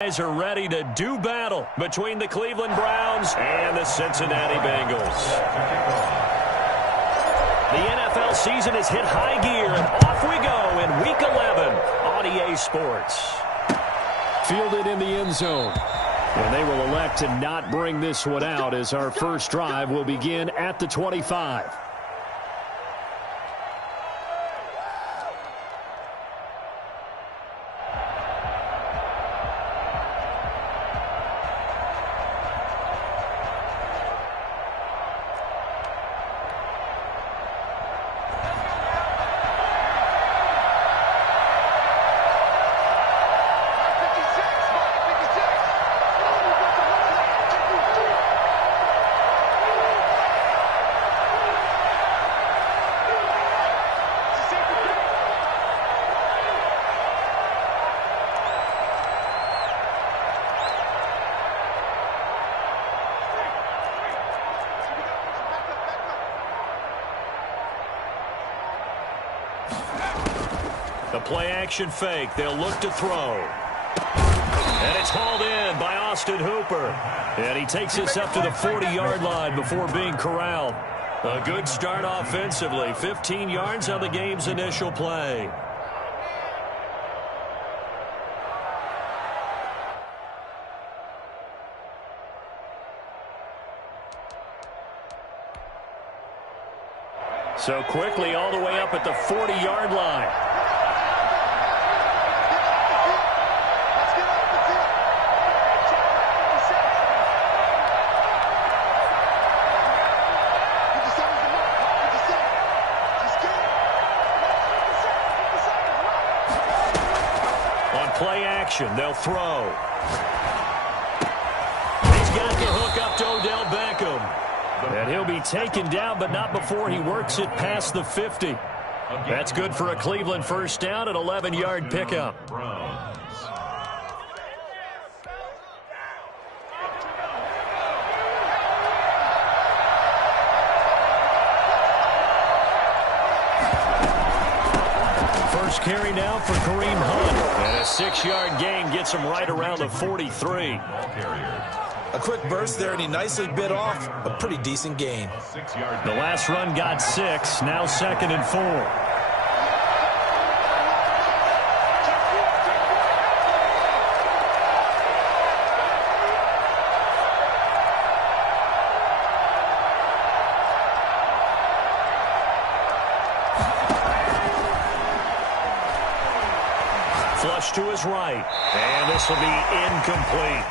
Guys are ready to do battle between the Cleveland Browns and the Cincinnati Bengals. The NFL season has hit high gear, and off we go in Week 11 on EA Sports. Fielded in the end zone. And they will elect to not bring this one out as our first drive will begin at the 25. The play-action fake. They'll look to throw. And it's hauled in by Austin Hooper. And he takes this up to the 40-yard line before being corralled. A good start offensively. 15 yards on the game's initial play. So quickly all the way up at the 40-yard line. Play action. They'll throw. He's got the hook up to Odell Beckham. And he'll be taken down, but not before he works it past the 50. That's good for a Cleveland first down, an 11-yard pickup. First carry now for Kareem Hunt. And a 6-yard gain gets him right around the 43. A quick burst there, and he nicely bit off a pretty decent gain. The last run got 6, now 2nd and 4. Flush to his right, and this will be incomplete.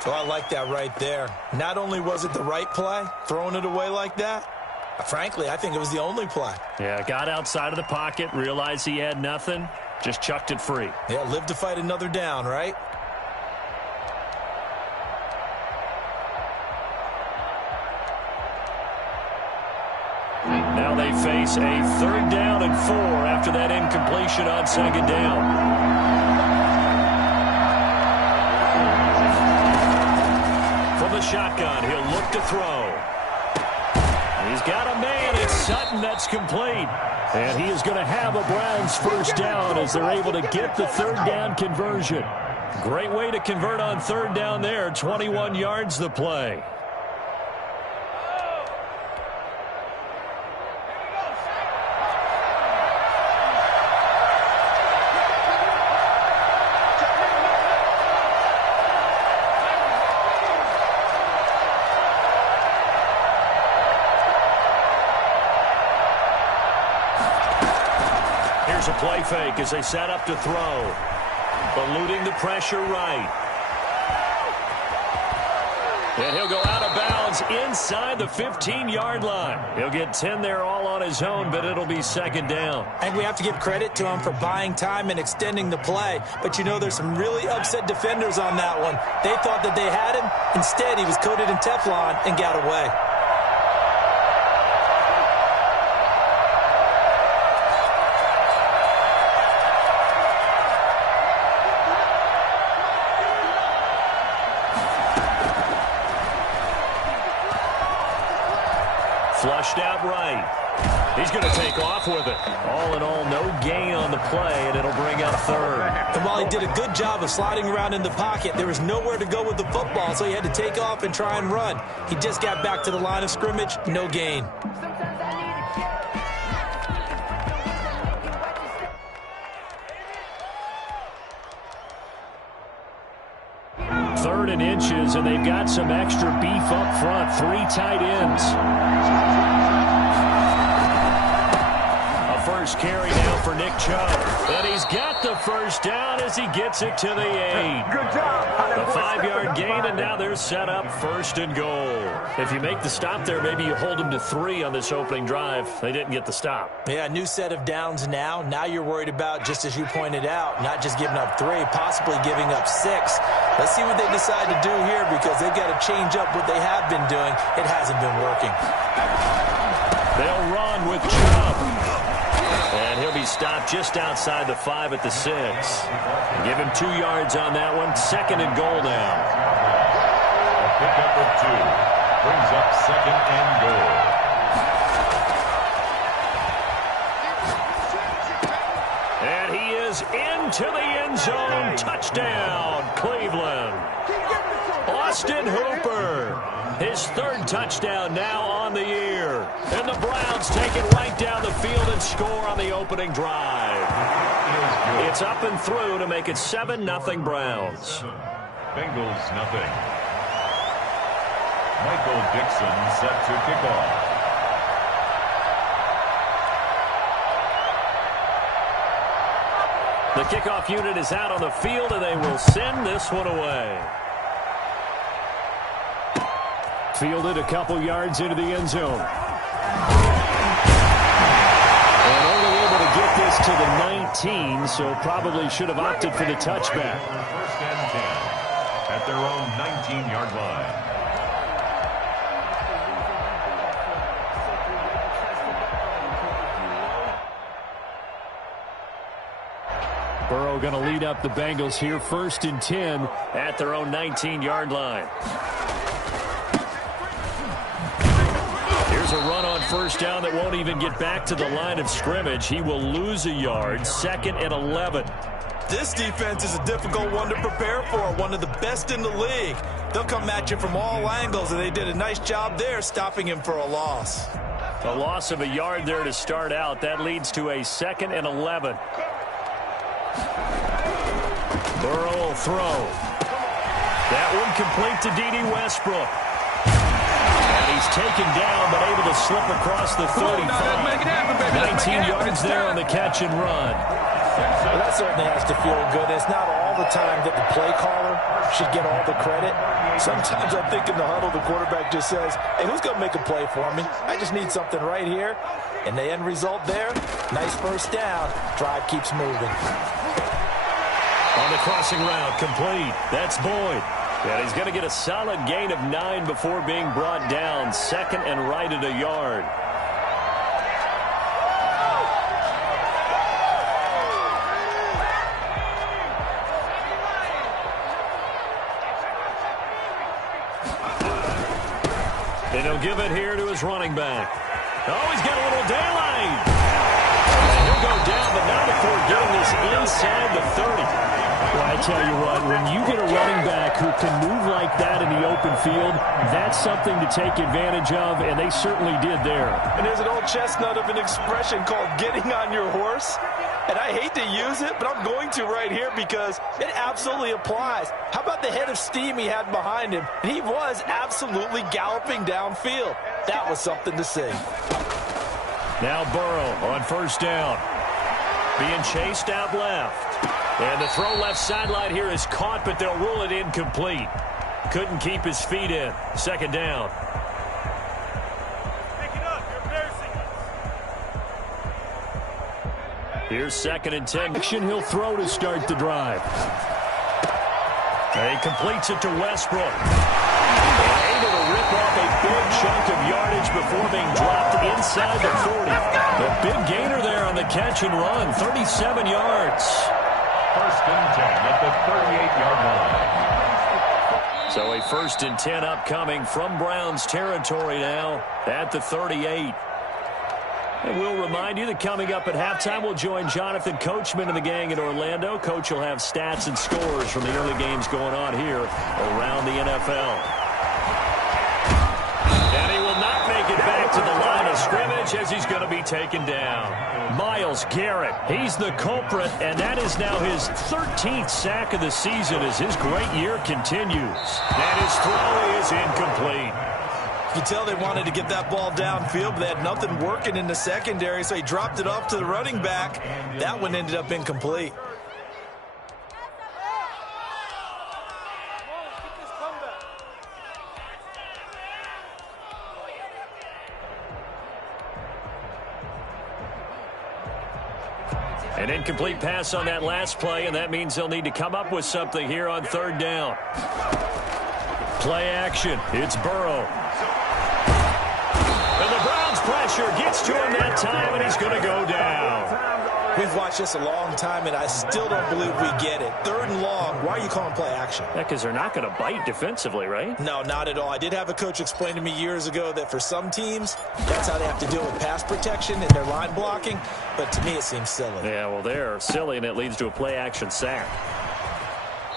So I like that right there. Not only was it the right play, throwing it away like that, frankly, I think it was the only play. Yeah, got outside of the pocket, realized he had nothing, just chucked it free. Yeah, live to fight another down, right? Now they face a 3rd down and 4 after that incompletion on 2nd down. From the shotgun, he'll look to throw. He's got a man. It's Sutton. That's complete. And he is going to have a Browns first down as they're able to get the 3rd down conversion. Great way to convert on 3rd down there. 21 yards the play. Here's a play fake as they set up to throw. Eluding the pressure right. And he'll go out of bounds inside the 15-yard line. He'll get 10 there all on his own, but it'll be 2nd down. I think we have to give credit to him for buying time and extending the play. But, you know, there's some really upset defenders on that one. They thought that they had him. Instead, he was coated in Teflon and got away. Flushed out right. He's going to take off with it. All in all, no gain on the play, and it'll bring up third. And while he did a good job of sliding around in the pocket, there was nowhere to go with the football, so he had to take off and try and run. He just got back to the line of scrimmage, no gain. Third and inches, and they've got some extra beef up front. 3 tight ends. A first carry now for Nick Chubb. And he's got the first down as he gets it to the 8. Good job. The 5-yard gain, and now they're set up first and goal. If you make the stop there, maybe you hold them to 3 on this opening drive. They didn't get the stop. Yeah, new set of downs now. Now you're worried about, just as you pointed out, not just giving up 3, possibly giving up 6. Let's see what they decide to do here, because they've got to change up what they have been doing. It hasn't been working. They'll run with Chubb. And he'll be stopped just outside the 5 at the 6. Give him 2 yards on that one. Second and goal now. A pickup of 2 brings up second and goal. And he is into the end zone. Touchdown, Cleveland. Austin Hooper. His 3rd touchdown now on the year. And the Browns take it right down the field and score on the opening drive. It's up and through to make it 7-0 Browns. Bengals nothing. Michael Dixon set to kick off. The kickoff unit is out on the field, and they will send this one away. Fielded a couple yards into the end zone. And only able to get this to the 19, so probably should have opted for the touchback. First and 10 at their own 19-yard line. Burrow going to lead up the Bengals here, 1st and 10 at their own 19-yard line. Here's a run on first down that won't even get back to the line of scrimmage. He will lose a yard. 2nd and 11. This defense is a difficult one to prepare for, one of the best in the league. They'll come at you from all angles, and they did a nice job there stopping him for a loss. A loss of a yard there to start out. That leads to a 2nd and 11. Burrow will throw. That one complete to D.D. Westbrook. And he's taken down, but able to slip across the 35. 19 yards there on the catch and run. Well, that certainly has to feel good. It's not all the time that the play caller should get all the credit. Sometimes I think in the huddle, the quarterback just says, hey, who's going to make a play for me? I just need something right here. And the end result there, nice first down. Drive keeps moving. On the crossing route, complete. That's Boyd. And he's going to get a solid gain of 9 before being brought down. 2nd and right at a yard. And he'll give it here to his running back. Oh, he's got a little daylight. And he'll go down, but not before getting this inside the 30. Well, I tell you what, when you get a running back who can move like that in the open field, that's something to take advantage of, and they certainly did there. And there's an old chestnut of an expression called getting on your horse. And I hate to use it, but I'm going to right here because it absolutely applies. How about the head of steam he had behind him? And he was absolutely galloping downfield. That was something to see. Now Burrow on first down. Being chased out left. And the throw left sideline here is caught, but they'll rule it incomplete. Couldn't keep his feet in. 2nd down. Pick it up. You're embarrassing us. Here's 2nd and 10. He'll throw to start the drive. And he completes it to Westbrook. Able to rip off a big chunk of yardage before being dropped inside the 40. The big gainer there on the catch and run. 37 yards. 1st and 10 at the 38-yard line. So a 1st and 10 upcoming from Browns territory now at the 38. And we'll remind you that coming up at halftime, we'll join Jonathan Coachman and the gang in Orlando. Coach will have stats and scores from the early games going on here around the NFL. And he will not make it back to the line of scrimmage as he's going to be taken down. Myles Garrett, he's the culprit, and that is now his 13th sack of the season as his great year continues. And his throw is incomplete. You can tell they wanted to get that ball downfield, but they had nothing working in the secondary, so he dropped it off to the running back. That one ended up incomplete. An incomplete pass on that last play, and that means they'll need to come up with something here on third down. Play action. It's Burrow. And the Browns' pressure gets to him that time, and he's going to go down. We've watched this a long time, and I still don't believe we get it. Third and long, why are you calling play action? Yeah, because they're not going to bite defensively, right? No, not at all. I did have a coach explain to me years ago that for some teams, that's how they have to deal with pass protection and their line blocking, but to me it seems silly. Yeah, well, they're silly, and it leads to a play action sack.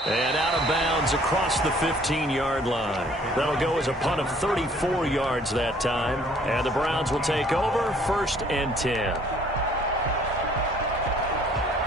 And out of bounds across the 15-yard line. That'll go as a punt of 34 yards that time. And the Browns will take over 1st and 10.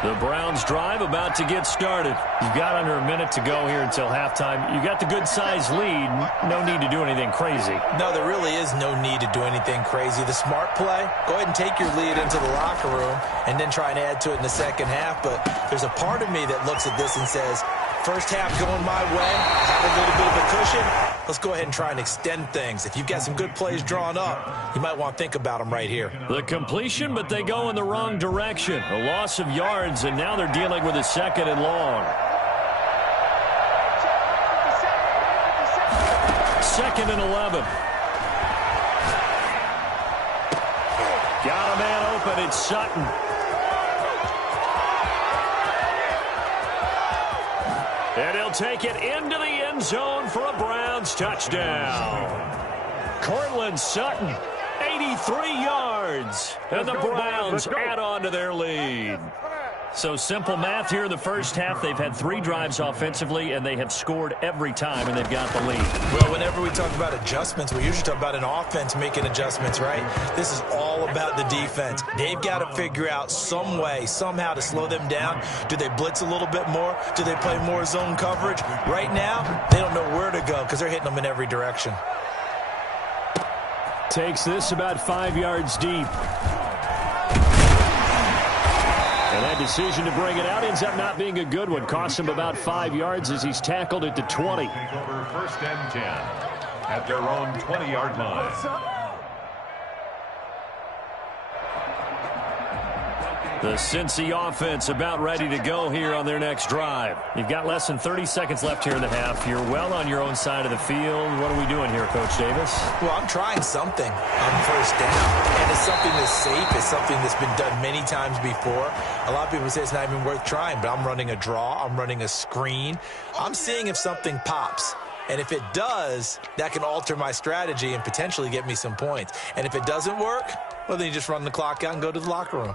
The Browns drive about to get started. You've got under a minute to go here until halftime. You got the good-sized lead. No need to do anything crazy. No, there really is no need to do anything crazy. The smart play, go ahead and take your lead into the locker room and then try and add to it in the second half. But there's a part of me that looks at this and says, first half going my way, have a little bit of a cushion. Let's go ahead and try and extend things. If you've got some good plays drawn up, you might want to think about them right here. The completion, but they go in the wrong direction. A loss of yards, and now they're dealing with a 2nd and long. 2nd and 11. Got a man open. It's Sutton. And he'll take it into the end zone for a Browns touchdown. Cortland Sutton, 83 yards. And the Browns add on to their lead. So simple math here in the first half. They've had 3 drives offensively, and they have scored every time, and they've got the lead. Well, whenever we talk about adjustments, we usually talk about an offense making adjustments, right? This is all about the defense. They've got to figure out some way, somehow to slow them down. Do they blitz a little bit more? Do they play more zone coverage? Right now, they don't know where to go because they're hitting them in every direction. Takes this about 5 yards deep. And that decision to bring it out ends up not being a good one. Costs him about 5 yards as he's tackled it to 20. Take over 1st and 10 at their own 20-yard line. The Cincy offense about ready to go here on their next drive. You've got less than 30 seconds left here in the half. You're well on your own side of the field. What are we doing here, Coach Davis? Well, I'm trying something on first down. And it's something that's safe. It's something that's been done many times before. A lot of people say it's not even worth trying, but I'm running a draw. I'm running a screen. I'm seeing if something pops. And if it does, that can alter my strategy and potentially get me some points. And if it doesn't work, well, then you just run the clock out and go to the locker room.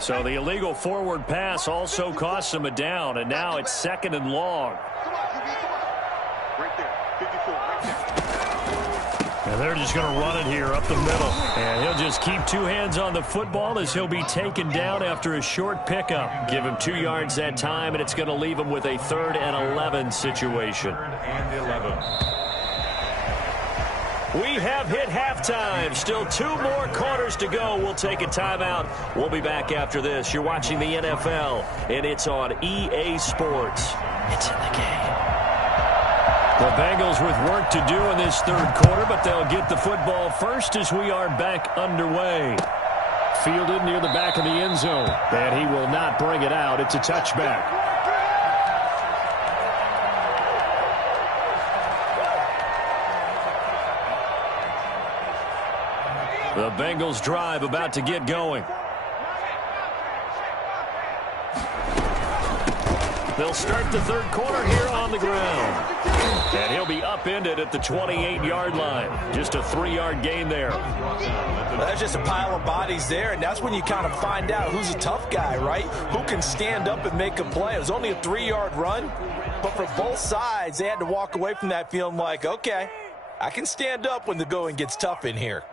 So the illegal forward pass also costs him a down, and now it's 2nd and long. And they're just going to run it here up the middle. And he'll just keep 2 hands on the football as he'll be taken down after a short pickup. Give him 2 yards that time, and it's going to leave him with a 3rd and 11 situation. 3rd and 11. We have hit halftime. Still 2 more quarters to go. We'll take a timeout. We'll be back after this. You're watching the NFL, and it's on EA Sports. It's in the game. The Bengals with work to do in this 3rd quarter, but they'll get the football first as we are back underway. Fielded near the back of the end zone, and he will not bring it out. It's a touchback. The Bengals drive about to get going. They'll start the third quarter here on the ground. And he'll be upended at the 28-yard line. Just a 3-yard gain there. That's just a pile of bodies there, and that's when you kind of find out who's a tough guy, right? Who can stand up and make a play. It was only a 3-yard run, but for both sides, they had to walk away from that feeling like, okay, I can stand up when the going gets tough in here.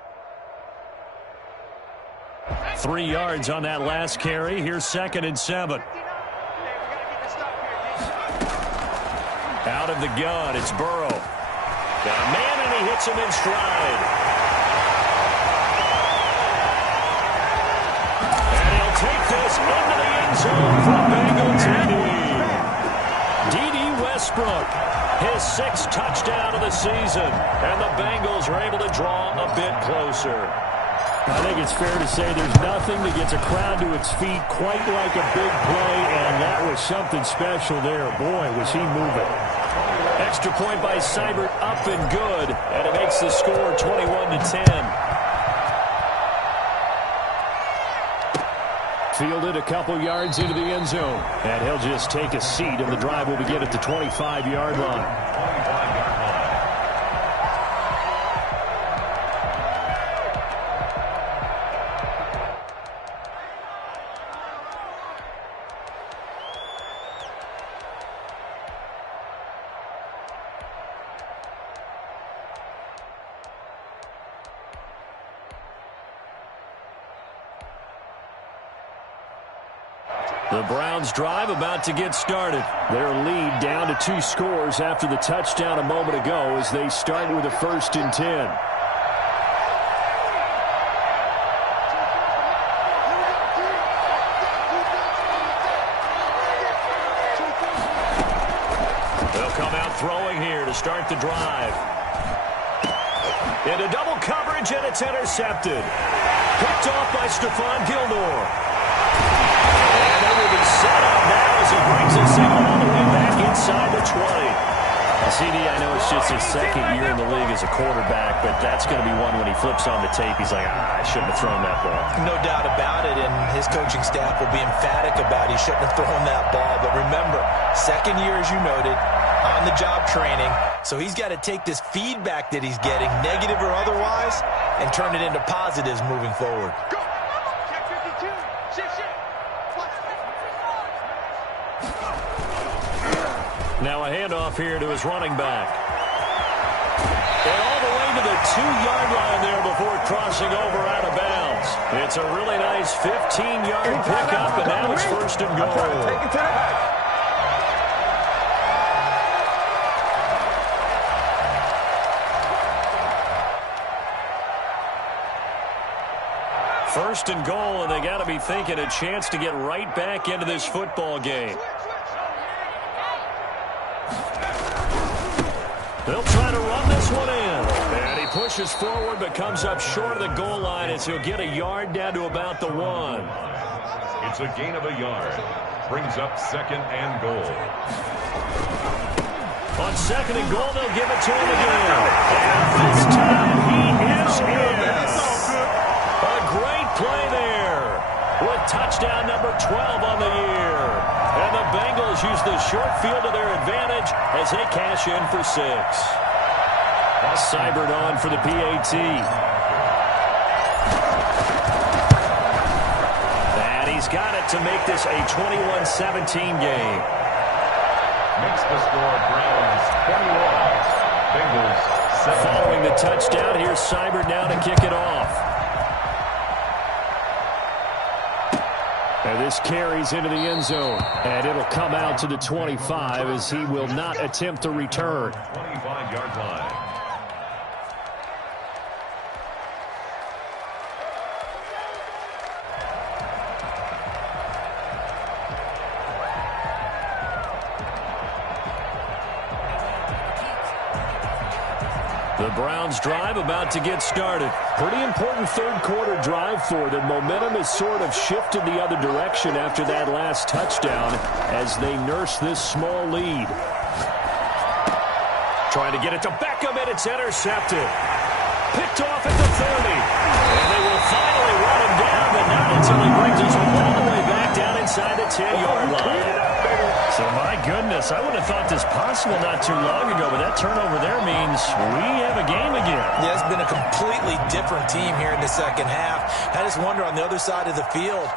3 yards on that last carry. Here's 2nd and 7. Out of the gun, it's Burrow. Got a man, and he hits him in stride. And he'll take this into the end zone for Bengal TD. Westbrook, his 6th touchdown of the season. And the Bengals are able to draw a bit closer. I think it's fair to say there's nothing that gets a crowd to its feet quite like a big play, and that was something special there. Boy, was he moving. Extra point by Seibert, up and good, and it makes the score 21-10. Fielded a couple yards into the end zone, and he'll just take a seat, and the drive will begin at the 25-yard line. The Browns drive about to get started. Their lead down to 2 scores after the touchdown a moment ago as they start with a 1st and 10. They'll come out throwing here to start the drive. Into double coverage, and it's intercepted. Picked off by Stephon Gilmore. And it will be set up now as he brings us in all the way back inside the 20. CD, I know it's just his 2nd year in the league as a quarterback, but that's going to be one when he flips on the tape, he's like, I shouldn't have thrown that ball. No doubt about it, and his coaching staff will be emphatic about he shouldn't have thrown that ball. But remember, 2nd year, as you noted, on-the-job training, so he's got to take this feedback that he's getting, negative or otherwise, and turn it into positives moving forward. Now a handoff here to his running back. And all the way to the 2-yard line there before crossing over out of bounds. It's a really nice 15-yard pickup, and now it's 1st and goal. First and goal, and they got to be thinking a chance to get right back into this football game. They'll try to run this one in. And he pushes forward but comes up short of the goal line as he'll get a yard down to about the 1. It's a gain of a yard. Brings up 2nd and goal. On 2nd and goal, they'll give it to him again. And this time he is in. A great play there with touchdown number 12 on the year. And the Bengals use the short field to their advantage as they cash in for 6. Seibert on for the PAT. And he's got it to make this a 21-17 game. Makes the score Browns 21. Bengals 7. Following the touchdown, here's Seibert now to kick it off. And this carries into the end zone, and it'll come out to the 25 as he will not attempt to return. 25-yard line. The Browns drive about to get started. Pretty important third quarter drive for them. Momentum has sort of shifted the other direction after that last touchdown as they nurse this small lead. Trying to get it to Beckham, and it's intercepted. Picked off at the 30. And they will finally run him down, but not until he brings us all the way back down inside the 10-yard line. So my goodness. I wouldn't have thought this possible not too long ago, but that turnover there means we have a game again. Yeah, it's been a completely different team here in the second half. I just wonder on the other side of the field,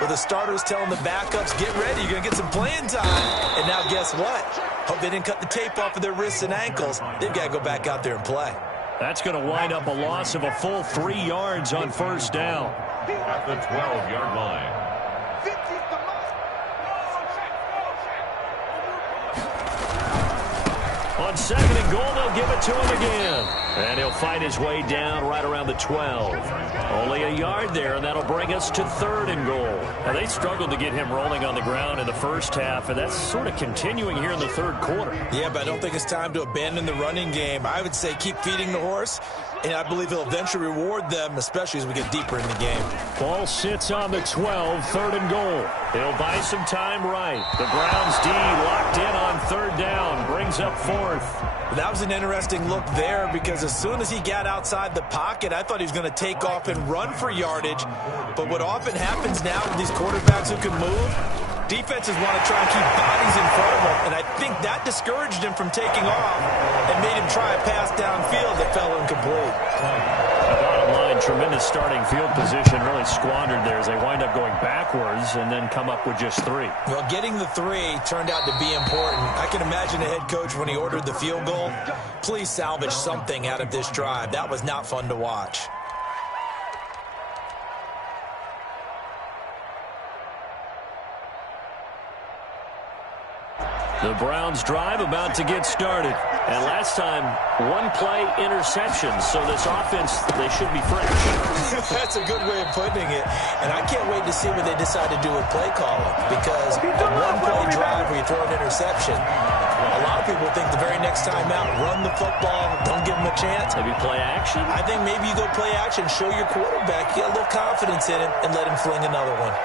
with the starters telling the backups, get ready, you're going to get some playing time. And now guess what? Hope they didn't cut the tape off of their wrists and ankles. They've got to go back out there and play. That's going to wind up a loss of a full 3 yards on first down. At the 12-yard line. On second and goal, they'll give it to him again. And he'll fight his way down right around the 12. Only a yard there, and that'll bring us to third and goal. Now, they struggled to get him rolling on the ground in the first half, and that's sort of continuing here in the third quarter. Yeah, but I don't think it's time to abandon the running game. I would say keep feeding the horse, and I believe he'll eventually reward them, especially as we get deeper in the game. Ball sits on the 12, third and goal. He'll buy some time right. The Browns D locked in on third down, brings up fourth. That was an interesting look there because as soon as he got outside the pocket, I thought he was going to take off and run for yardage. But what often happens now with these quarterbacks who can move, defenses want to try and keep bodies in front of them, and I think that discouraged him from taking off and made him try a pass downfield that fell incomplete. Bottom line, tremendous starting field position, really squandered there as they wind up going backwards and then come up with just 3. Well, getting the 3 turned out to be important. I can imagine the head coach when he ordered the field goal, please salvage something out of this drive. That was not fun to watch. The Browns drive about to get started. And last time, 1-play interception. So this offense, they should be fresh. That's a good way of putting it. And I can't wait to see what they decide to do with play calling. Because a 1-play drive where you throw an interception, a lot of people think the very next time out, run the football, don't give them a chance. Maybe play action? I think maybe you go play action, show your quarterback, get a little confidence in him, and let him fling another one.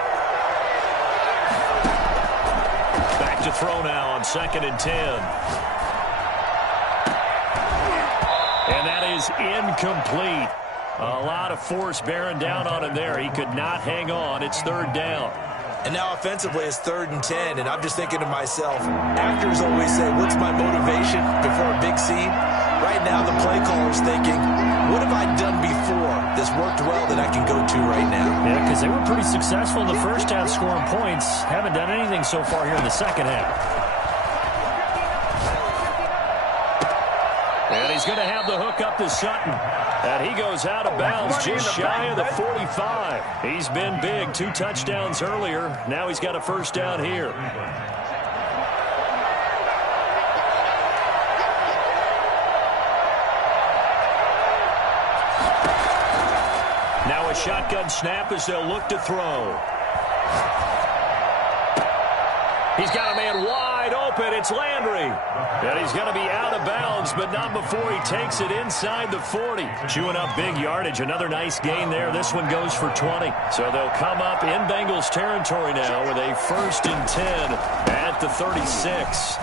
Back to throw now on second and 10. And that is incomplete. A lot of force bearing down on him there. He could not hang on. It's third down. And now offensively it's third and 10. And I'm just thinking to myself, actors always say, what's my motivation before a big scene? Right now the play caller's thinking, what have I done before that's worked well that I can go to right now? Yeah, because they were pretty successful in the first half scoring points. Haven't done anything so far here in the second half. And he's going to have the hook up to Sutton. And he goes out of bounds just shy of the 45. He's been big. 2 touchdowns earlier. Now he's got a first down here. Now a shotgun snap as they'll look to throw. He's got a man wide open. It's Landry. And he's going to be out of bounds, but not before he takes it inside the 40. Chewing up big yardage. Another nice gain there. This one goes for 20. So they'll come up in Bengals territory now with a first and 10 at the 36.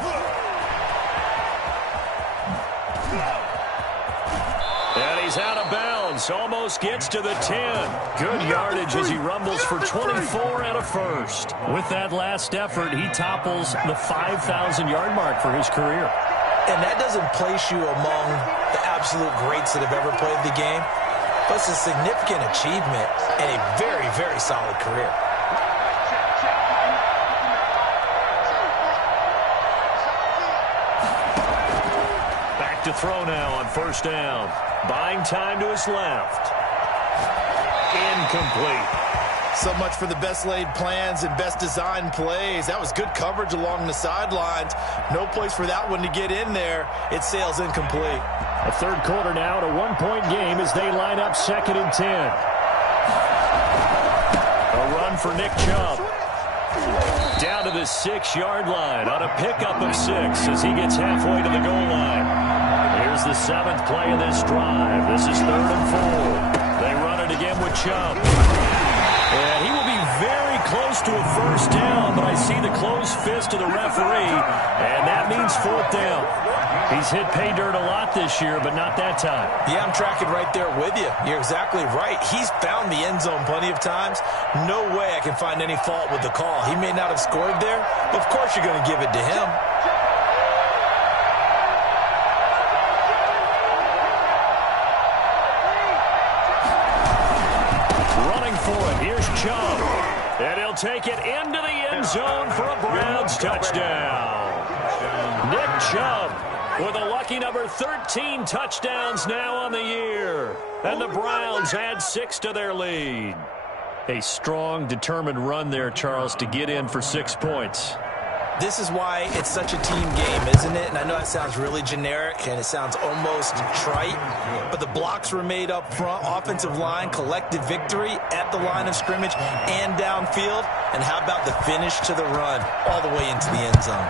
And he's out of bounds. Almost gets to the 10. Good yardage as he rumbles for 24 and a first. With that last effort, he topples the 5,000-yard mark for his career. And that doesn't place you among the absolute greats that have ever played the game. But it's a significant achievement and a very, very solid career. Back to throw now on first down. Buying time to his left. Incomplete. So much for the best laid plans and best designed plays. That was good coverage along the sidelines. No place for that one to get in there. It sails incomplete. A third quarter now, a 1-point game as they line up second and 10. A run for Nick Chubb. Down to the 6-yard line on a pickup of 6 as he gets halfway to the goal line. Here's the 7th play of this drive. This is third and 4. They run it again with Chubb. And he will be very close to a first down, but I see the closed fist to the referee, and that means fourth down. He's hit pay dirt a lot this year, but not that time. Yeah, I'm tracking right there with you. You're exactly right. He's found the end zone plenty of times. No way I can find any fault with the call. He may not have scored there, but of course you're going to give it to him. Here's Chubb, and he'll take it into the end zone for a Browns touchdown. Nick Chubb with a lucky number 13 touchdowns now on the year. And the Browns add 6 to their lead. A strong, determined run there, Charles, to get in for 6 points. This is why it's such a team game, isn't it? And I know it sounds really generic and it sounds almost trite, but the blocks were made up front, offensive line, collective victory at the line of scrimmage and downfield. And how about the finish to the run all the way into the end zone?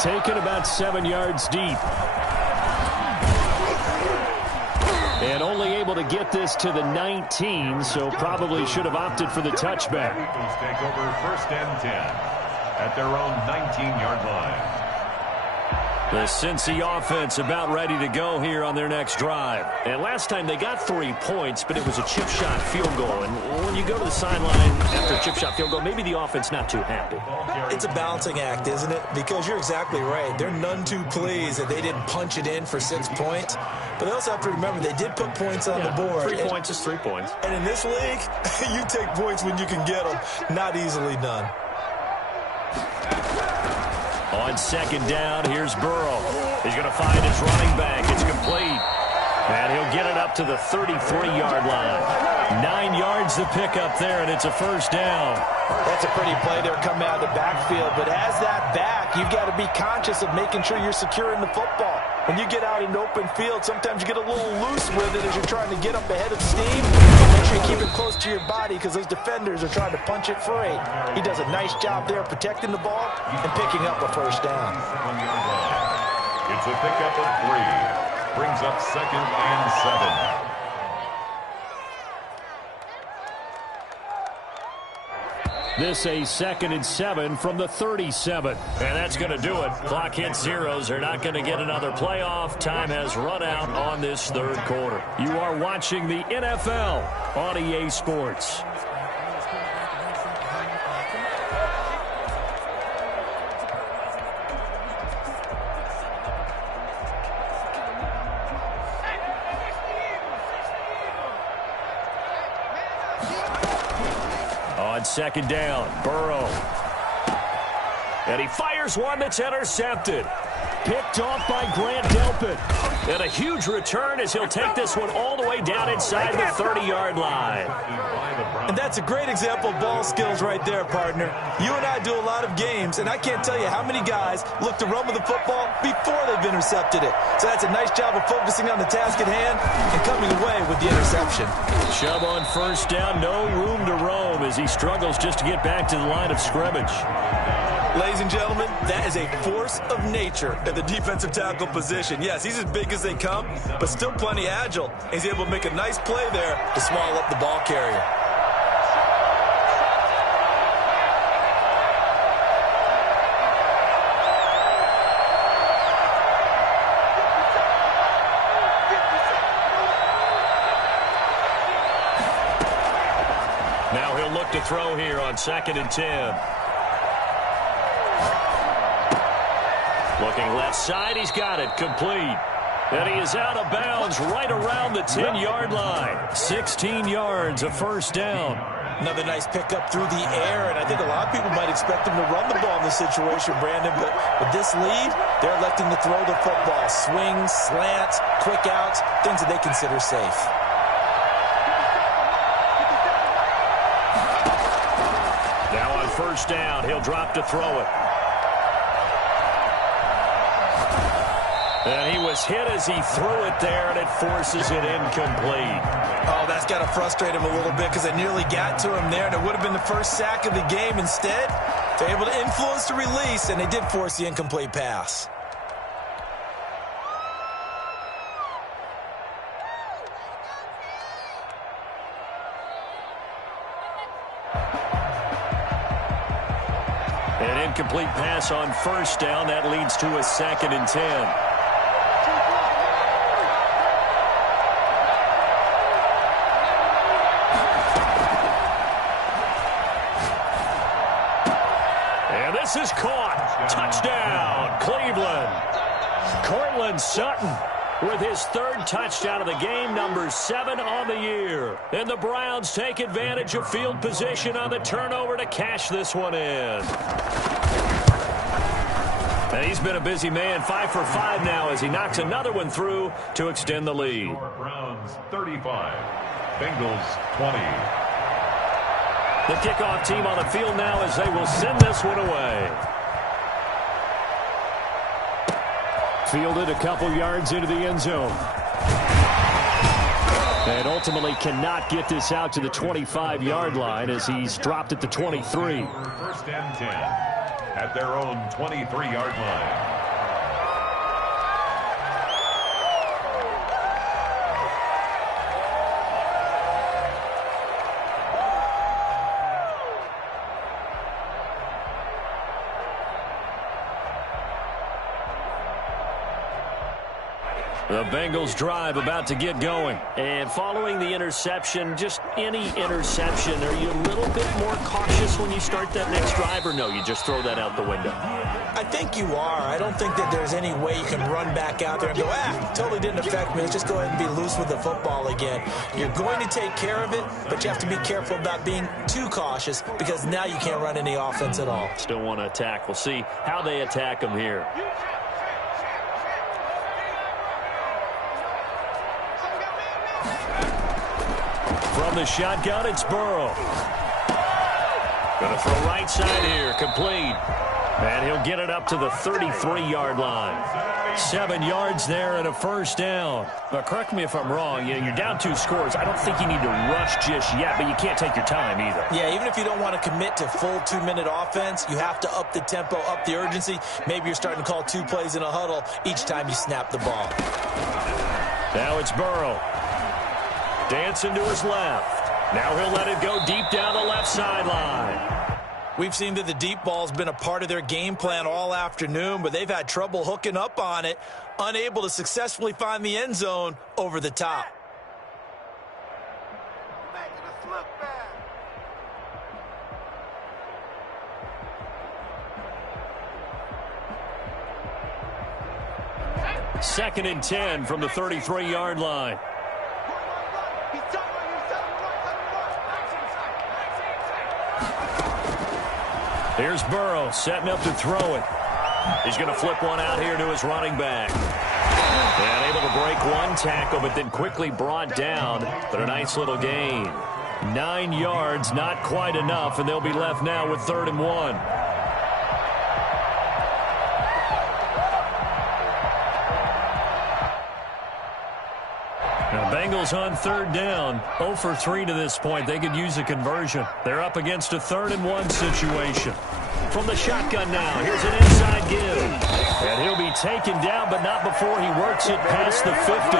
Taken about 7 yards deep. And only able to get this to the 19, so probably should have opted for the touchback. Eagles take over 1st and 10 at their own 19-yard line. The Cincy offense about ready to go here on their next drive. And last time they got 3 points, but it was a chip shot field goal. And when you go to the sideline after a chip shot field goal, maybe the offense not too happy. It's a balancing act, isn't it? Because you're exactly right. They're none too pleased that they didn't punch it in for 6 points. But they also have to remember they did put points on the board. 3 points is 3 points. And in this league, you take points when you can get them. Not easily done. On 2nd down, here's Burrow. He's going to find his running back. It's complete. And he'll get it up to the 33-yard line. 9 yards to pick up there, and it's a 1st down. That's a pretty play there coming out of the backfield. But as that back, you've got to be conscious of making sure you're securing the football. When you get out in open field, sometimes you get a little loose with it as you're trying to get up ahead of steam. Make sure you keep it close to your body because those defenders are trying to punch it free. He does a nice job there protecting the ball and picking up a 1st down. It's a pickup of 3. Brings up 2nd and 7. This a 2nd and 7 from the 37. And that's going to do it. Clock hits zeros. They're not going to get another playoff. Time has run out on this 3rd quarter. You are watching the NFL on EA Sports. On 2nd down, Burrow. And he fires one that's intercepted. Picked off by Grant Delpit. And a huge return as he'll take this one all the way down inside the 30-yard line. And that's a great example of ball skills right there, partner. You and I do a lot of games, and I can't tell you how many guys look to run with the football before they've intercepted it. So that's a nice job of focusing on the task at hand and coming away with the interception. Chubb on 1st down, no room to roam as he struggles just to get back to the line of scrimmage. Ladies and gentlemen, that is a force of nature at the defensive tackle position. Yes, he's as big as they come, but still plenty agile. He's able to make a nice play there to swallow up the ball carrier. Now he'll look to throw here on 2nd and 10. Looking left side, he's got it, complete. And he is out of bounds right around the 10-yard line. 16 yards, a 1st down. Another nice pickup through the air, and I think a lot of people might expect him to run the ball in this situation, Brandon, but with this lead, they're electing to throw the football. Swings, slants, quick outs, things that they consider safe. Now on 1st down, he'll drop to throw it. And he was hit as he threw it there, and it forces it incomplete. Oh, that's got to frustrate him a little bit because they nearly got to him there, and it would have been the first sack of the game. Instead, they're able to influence the release, and they did force the incomplete pass. An incomplete pass on first down. That leads to a 2nd and 10. And this is caught. Touchdown, Cleveland. Cortland Sutton with his 3rd touchdown of the game, number 7 on the year. And the Browns take advantage of field position on the turnover to cash this one in. And he's been a busy man, 5 for 5 now as he knocks another one through to extend the lead. Browns 35, Bengals 20. The kickoff team on the field now as they will send this one away. Fielded a couple yards into the end zone. And ultimately cannot get this out to the 25-yard line as he's dropped at the 23. 1st and 10 at their own 23-yard line. The Bengals drive about to get going. And following the interception, just any interception, are you a little bit more cautious when you start that next drive, or no, you just throw that out the window? I think you are. I don't think that there's any way you can run back out there and go, totally didn't affect me. Let's just go ahead and be loose with the football again. You're going to take care of it, but you have to be careful about being too cautious because now you can't run any offense at all. Still want to attack. We'll see how they attack them here. From the shotgun, it's Burrow. Going to throw right side here, complete. And he'll get it up to the 33-yard line. 7 yards there and a 1st down. But correct me if I'm wrong, you're down 2 scores. I don't think you need to rush just yet, but you can't take your time either. Yeah, even if you don't want to commit to full 2-minute offense, you have to up the tempo, up the urgency. Maybe you're starting to call 2 plays in a huddle each time you snap the ball. Now it's Burrow. Dancing to his left. Now he'll let it go deep down the left sideline. We've seen that the deep ball's been a part of their game plan all afternoon, but they've had trouble hooking up on it, unable to successfully find the end zone over the top. Second and 10 from the 33-yard line. Here's Burrow setting up to throw it. He's going to flip one out here to his running back. And able to break one tackle, but then quickly brought down. But a nice little gain. 9 yards, not quite enough, and they'll be left now with 3rd and 1. Now, Bengals on 3rd down. 0 for 3 to this point. They could use a conversion. They're up against a 3rd and 1 situation. From the shotgun now, here's an inside give. And he'll be taken down, but not before he works it past the 50.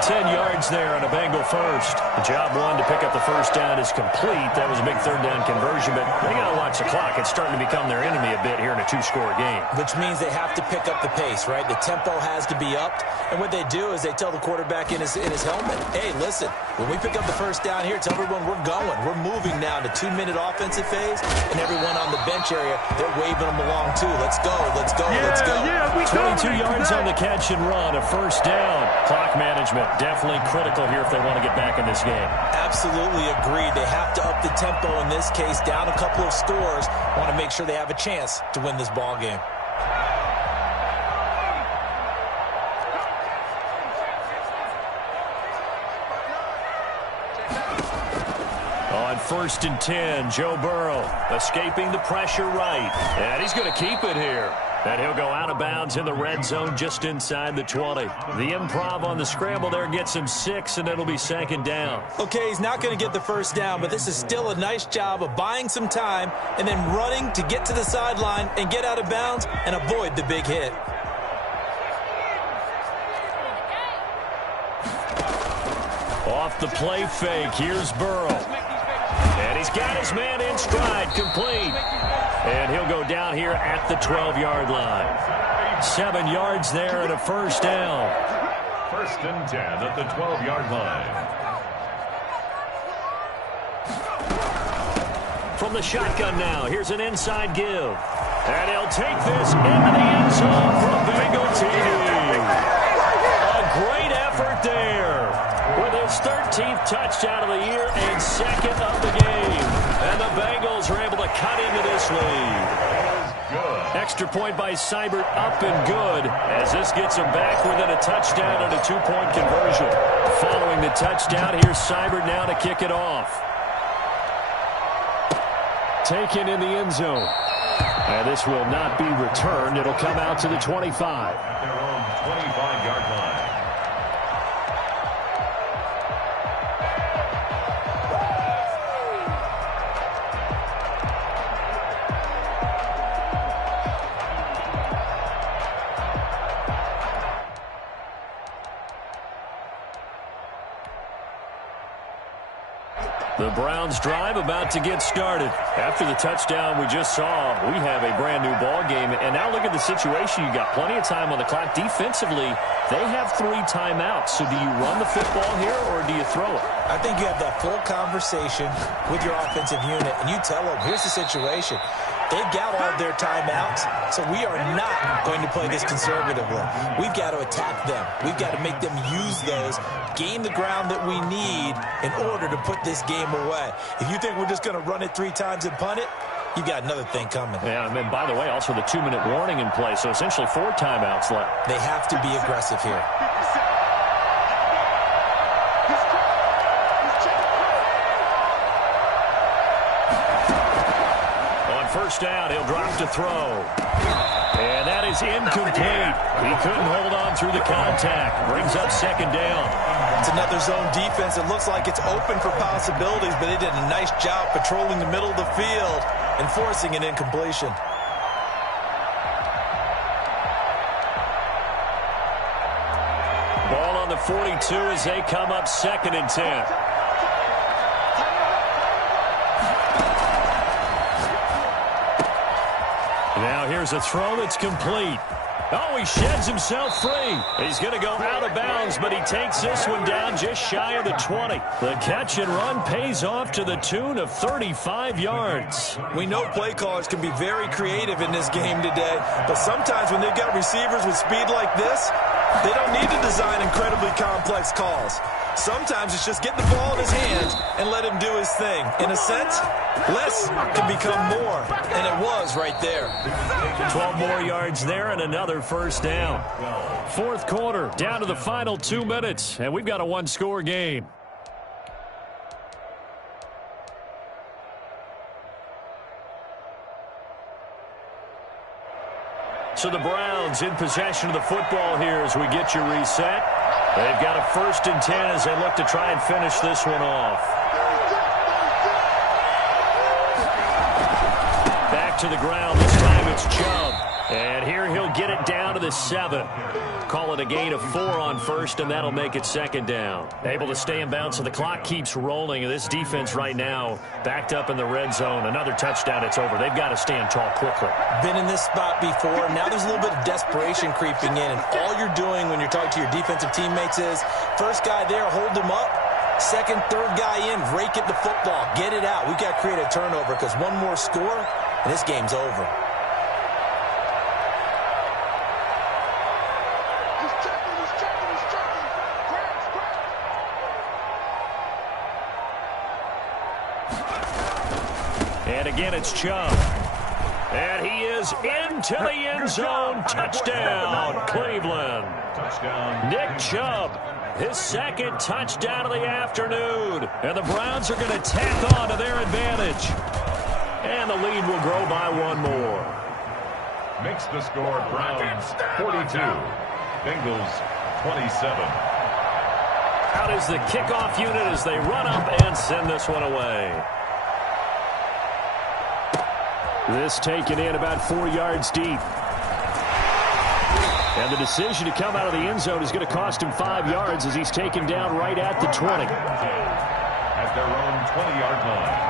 10 yards there on a Bengal first. The job one to pick up the 1st down is complete. That was a big 3rd down conversion, but they got to watch the clock. It's starting to become their enemy a bit here in a 2-score game. Which means they have to pick up the pace, right? The tempo has to be upped. And what they do is they tell the quarterback in his helmet, hey, listen, when we pick up the 1st down here, tell everyone we're going. We're moving now to 2-minute offensive phase, and everyone on the bench area, they're waving them along too. Let's go, let's go, let's go. 22 yards on the catch and run, a 1st down. Clock management definitely critical here if they want to get back in this game. Absolutely agreed. They have to up the tempo in this case, down a couple of scores. Want to make sure they have a chance to win this ball game. On 1st and 10, Joe Burrow escaping the pressure right. And he's going to keep it here. And he'll go out of bounds in the red zone just inside the 20. The improv on the scramble there gets him 6, and it'll be 2nd down. Okay, he's not going to get the 1st down, but this is still a nice job of buying some time and then running to get to the sideline and get out of bounds and avoid the big hit. Off the play fake, here's Burrow. And he's got his man in stride, complete. And he'll go down here at the 12-yard line. 7 yards there and a first down. First and 10 at the 12-yard line. From the shotgun now, here's an inside give. And he'll take this into the end zone for a Bengal TD. A great effort there with his 13th touchdown of the year and second of the game. And the Bengals are able to cut into this lead. Extra point by Seibert, up and good, as this gets him back within a touchdown and a 2-point conversion. Following the touchdown, here's Seibert now to kick it off. Taken in the end zone. And this will not be returned. It'll come out to the 25. At their own 25-yard line. The Browns drive about to get started. After the touchdown we just saw, we have a brand new ball game. And now look at the situation. You got plenty of time on the clock. Defensively, they have 3 timeouts. So do you run the football here or do you throw it? I think you have that full conversation with your offensive unit, and you tell them, here's the situation. They've got all their timeouts, so we are not going to play this conservatively. We've got to attack them. We've got to make them use those, gain the ground that we need in order to put this game away. If you think we're just going to run it 3 times and punt it, you've got another thing coming. Yeah, and by the way, also the 2-minute warning in play, so essentially 4 timeouts left. They have to be aggressive here. First down, he'll drop to throw. And that is incomplete. He couldn't hold on through the contact. Brings up second down. It's another zone defense. It looks like it's open for possibilities, but they did a nice job patrolling the middle of the field and forcing an incompletion. Ball on the 42 as they come up 2nd and 10. Now here's a throw that's complete. Oh, he sheds himself free. He's going to go out of bounds, but he takes this one down just shy of the 20. The catch and run pays off to the tune of 35 yards. We know play callers can be very creative in this game today, but sometimes when they've got receivers with speed like this, they don't need to design incredibly complex calls. Sometimes it's just get the ball in his hands and let him do his thing. In a sense, less can become more, and it was right there. 12 more yards there and another first down. 4th quarter, down to the final 2 minutes, and we've got a 1-score game. So the Browns in possession of the football here as we get you reset. They've got a 1st and 10 as they look to try and finish this one off. Back to the ground. This time it's Chubb. And here he'll get it down to the 7. Call it a gain of 4 on 1st, and that'll make it 2nd down. Able to stay in bounds, so the clock keeps rolling. And this defense right now backed up in the red zone. Another touchdown, it's over. They've got to stand tall quickly. Been in this spot before. Now there's a little bit of desperation creeping in. And all you're doing when you're talking to your defensive teammates is, first guy there, hold him up. Second, third guy in, rake at the football. Get it out. We've got to create a turnover because one more score, and this game's over. And again, it's Chubb. And he is into the end zone. Touchdown, Cleveland. Touchdown. Nick Chubb, his 2nd touchdown of the afternoon. And the Browns are going to tack on to their advantage. And the lead will grow by 1 more. Makes the score Browns 42. Bengals 27. Out is the kickoff unit as they run up and send this one away. This taken in about 4 yards deep. And the decision to come out of the end zone is going to cost him 5 yards as he's taken down right at the 20. At their own 20-yard line.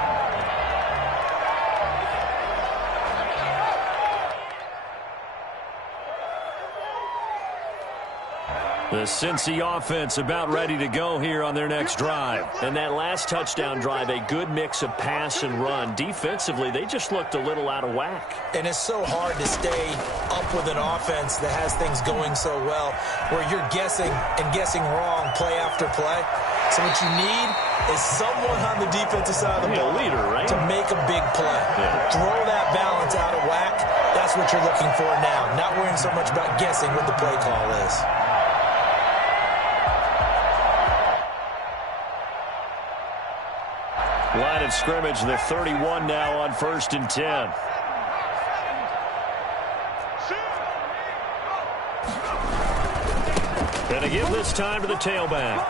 The Cincy offense about ready to go here on their next drive. And that last touchdown drive, a good mix of pass and run. Defensively, they just looked a little out of whack. And it's so hard to stay up with an offense that has things going so well, where you're guessing and guessing wrong play after play. So what you need is someone on the defensive side of the ball, a leader, right? to make a big play. Yeah. Throw that balance out of whack. That's what you're looking for now. Not worrying so much about guessing what the play call is. Line of scrimmage, the 31 now on 1st and 10. And again this time to the tailback.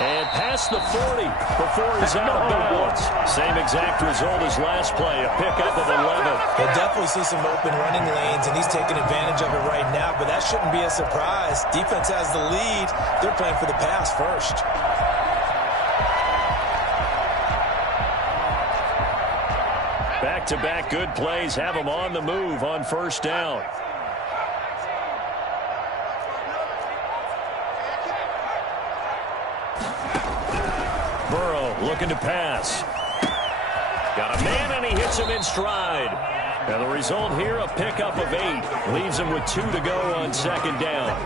And past the 40 before he's out of bounds. Same exact result as last play, a pickup of 11. He'll definitely see some open running lanes, and he's taking advantage of it right now, but that shouldn't be a surprise. Defense has the lead. They're playing for the pass first. Back-to-back good plays have him on the move on 1st down. Burrow looking to pass. Got a man, and he hits him in stride. And the result here, a pickup of 8. Leaves him with 2 to go on 2nd down.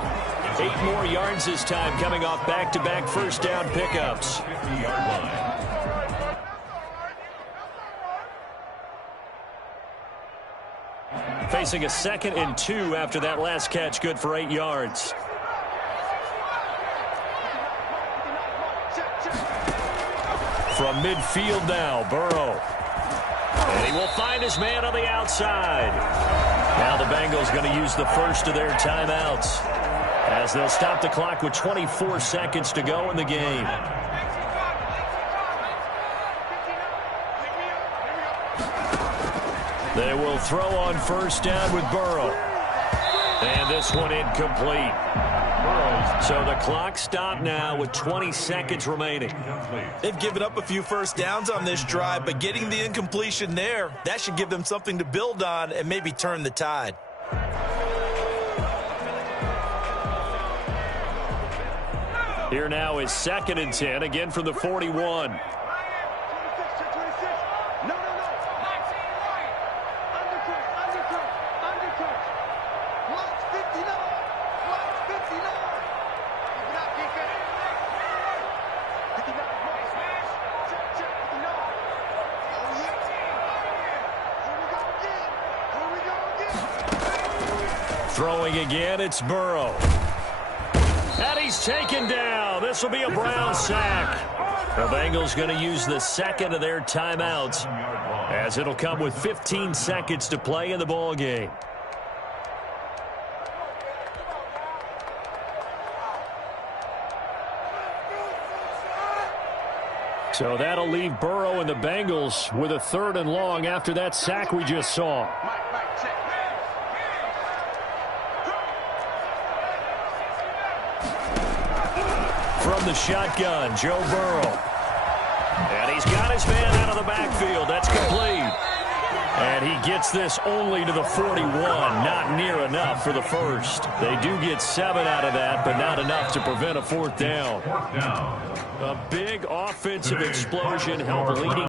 8 more yards this time, coming off back-to-back 1st down pickups. 50-yard line. Facing a 2nd and 2 after that last catch, good for 8 yards. From midfield now, Burrow. And he will find his man on the outside. Now the Bengals going to use the first of their timeouts, as they'll stop the clock with 24 seconds to go in the game. They will throw on 1st down with Burrow. And this one incomplete. So the clock stopped now with 20 seconds remaining. They've given up a few 1st downs on this drive, but getting the incompletion there, that should give them something to build on and maybe turn the tide. Here now is 2nd and 10, again from the 41. Throwing again, it's Burrow. And he's taken down. This will be a Brown sack. The Bengals going to use the 2nd of their timeouts, as it'll come with 15 seconds to play in the ball game. So that'll leave Burrow and the Bengals with a 3rd and long after that sack we just saw. From the shotgun, Joe Burrow. And he's got his man out of the backfield. That's complete. And he gets this only to the 41. Not near enough for the first. They do get 7 out of that, but not enough to prevent a 4th down. A big offensive explosion helped leading.